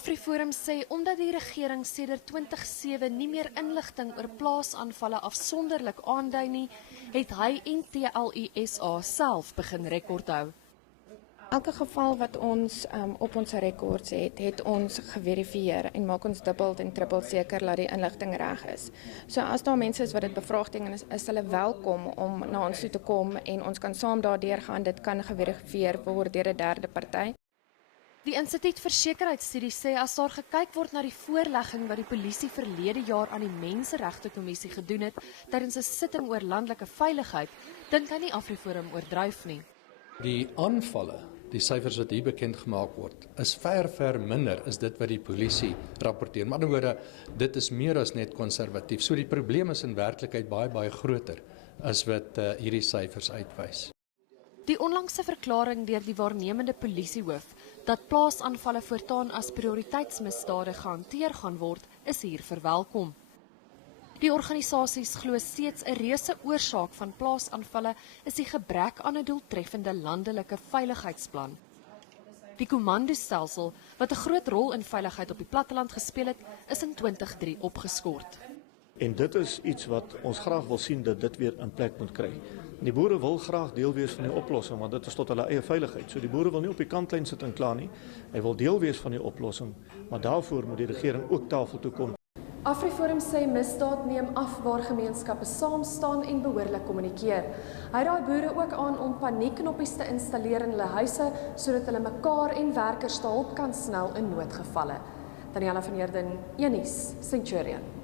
AfriForum sê omdat die regering sedert 2007 nie meer inligting oor plaasaanvalle afsonderlik aandui nie, het hy en TLUSA self begin rekord hou. Elke geval wat ons op ons rekords het ons geverifieer en maak ons dubbel en trippel seker dat die inligting reg is. So as daar mense is wat dit bevraagteken is hulle welkom om na ons toe te kom en ons kan saam daardeur gaan. Dit kan geverifieer word deur 'n derde party. Die Instituut vir Sekuriteitsstudies sê as daar gekyk word na die voorlegging wat die polisie verlede jaar aan die Menseregtekommissie gedoen het tydens 'n sitting oor landelike veiligheid, dink hy nie AfriForum oordryf nie. Die aanvalle, die syfers wat hier bekend gemaak word, is ver minder as dit wat die polisie rapporteer. Maar in ander woorde, dit is meer as net konservatief. So die probleem is in werklikheid baie groter as wat hierdie syfers uitwys. Die onlangse verklaring deur die waarnemende polisiehoof dat plaasaanvalle voortaan as prioriteitsmisdade gehanteer gaan word, is hier verwelkom. Die organisasies glo steeds 'n reuse oorsaak van plaasaanvalle is die gebrek aan 'n doeltreffende landelike veiligheidsplan. Die kommandostelsel, wat 'n groot rol in veiligheid op die platteland gespeel het, is in 2003 opgeskort. En dit is iets wat ons graag wil sien dat dit weer in plek moet kry. Die boere wil graag deel wees van die oplossing, want dit is tot hulle eie veiligheid. So die boere wil nie op die kantlyn sit en kla nie. Hy wil deel wees van die oplossing, maar daarvoor moet die regering ook tafel toe kom. AfriForum sê misdaad neem af waar gemeenskappe saam staan en behoorlik kommunikeer. Hy raai boere ook aan om paniekknoppies te installeer in hulle huise sodat hulle mekaar en werkers te hulp kan snel in noodgevalle. Daniela van Heerden, Unies, Centurion.